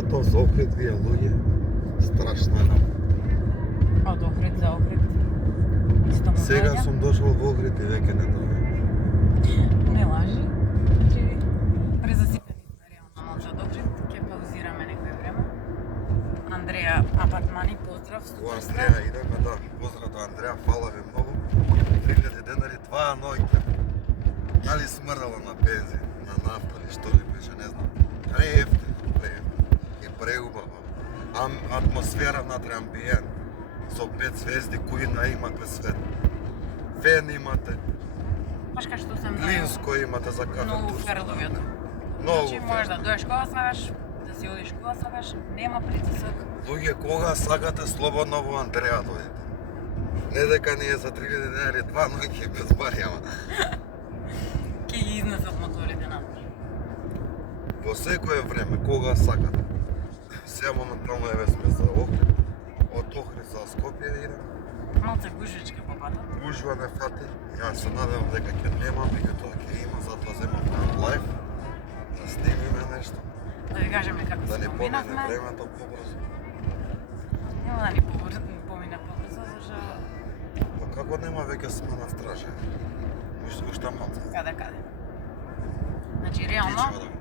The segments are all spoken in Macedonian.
патов за Охрид, вие луѓе, страшна работа. Од Охрид за Охрид. Исто му Сега доаѓа. сум дошол во Охрид и веќе не доаѓам. Не лажи. Значи, презаситени сме реално за Охрид. Ќе паузираме некој време. Андреја Апартмани, поздрав. Во Андреја идеме, да. Поздрав до Андреја, фала ви многу. 3000 денари, 2 ноќи. Дали смрдало на бензин, на нафта или што ли беше, не знам. Преевтин. И преубаво. Атмосфера внатре, амбиент. Со 5 звезди, кујна имате свет. Фен имате, Баш кај што сум плинско имате за кафе. многу турско. ферловиот. Многу Значи можеш да доеш кога сакаш, да си одиш кога сакаш, нема притисок. Луѓе, кога сакате слободно во Андреја дојдете. Не дека не е за 3000 денари 2 ноќи без бари, ама Ќе ги изнесат моторите надвор. во секое време, кога сакате. Сега моментално еве сме за Охрид. Од Охрид за Скопје идем. Малце гужвичка по патот. Гужва не фати. Јас се надевам дека ќе нема, меѓутоа ќе има, затоа земав на лайф да снимиме нешто, Да ви кажеме како да се ни помине поминавме. времето побрзо. Нема да ни помине побрзо, зашто Па како нема, веќе сме на стража. Уште малце. каде. Значи, Кичево реално, да го поминеме.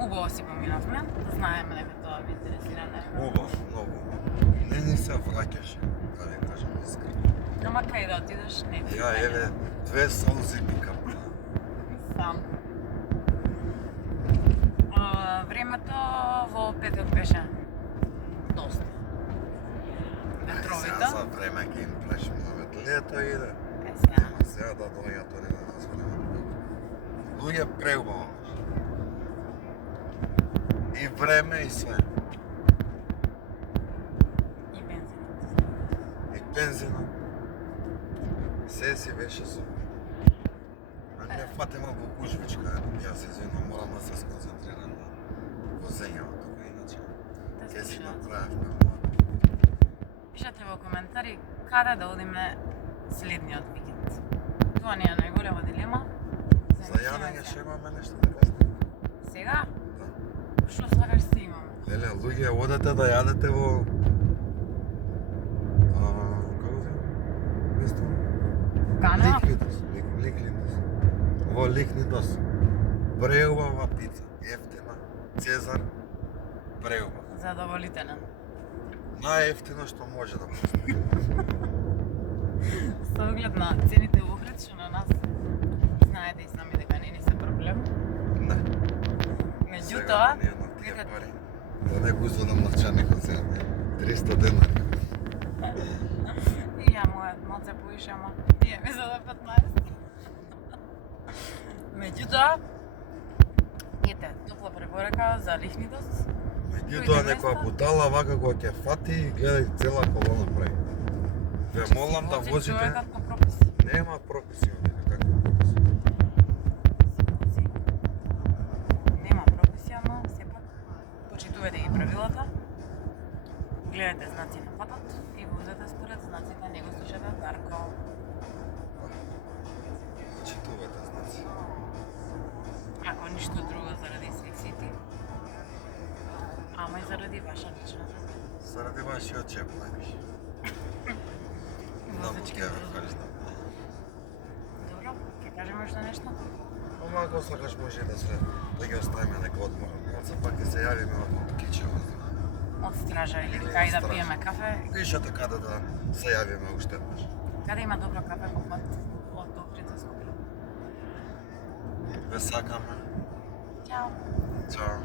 убаво си поминавме, да знаеме дека тоа ви интересира не. Убав, многу. Не ни се враќаше, да ви кажам искрено. Ама кај да отидеш, не ти. Ја еве 2 солзи пикам. Сам. Времето во петок беше доста. Ветровито. Сега за време ќе им плешим на лето иде. Кај сега. Ама сега да дојат они да нас време. Луѓе преубаво. И време и све. И бензинот. И бензинот. Се си беше супер. А не фати малку гужвичка. Јас се извинувам, морам да се сконцентрирам на возењето тука, иначе Да ќе си слушнат. направевме. Пишете во коментари каде да одиме следниот викенд. Тоа не е најголема дилема. За јадење ќе имаме нешто да кажеме. Сега, Да. што сакаш се имаме? Леле, луѓе, одете да јадете во... како се? Место? Кана? Ликвидос. Ликвидос. Во Ликвидос. Преубава пица. Ефтина. Цезар. Преубава. Задоволителен. Најефтино што може да постои. Со оглед на цените во Охрид, што на нас знаете и сами дека не ни се проблем. Не. Меѓутоа, Сега ние на тие викат- пари. Да не го извадам навчаникот сега. 300 денари. и ја мојот малце поише, ама тие ми за 15. Меѓутоа, ете, топла препорака за Лихнидос. Меѓутоа некоја будала вака кога ќе фати и гледај цела колона прави. Ве молам да возите. Човекот по пропис. Нема прописи овде, какви прописи? Нема прописи, ама сепак почитувате ги правилата. Гледате знаци на патот и возете според знаците, не го слушате Дарко. Читувате, знаци. Ако ништо друго заради секциите, ама и заради ваша лична задоволство. Заради вашиот чеп, највише. Да, Возачки ќе ве возачки. кажам. Добро, ќе кажеме уште нешто? Ама ако сакаш може и да ги оставиме нека одмор. Малце пак ќе се јавиме од Кичево. Од стража или Или кај од да стража. пиеме кафе? Пишете каде да се јавиме уште еднаш. Каде има добро кафе по пат од Охрид за Скопје? Ве сакаме. Чао! Чао.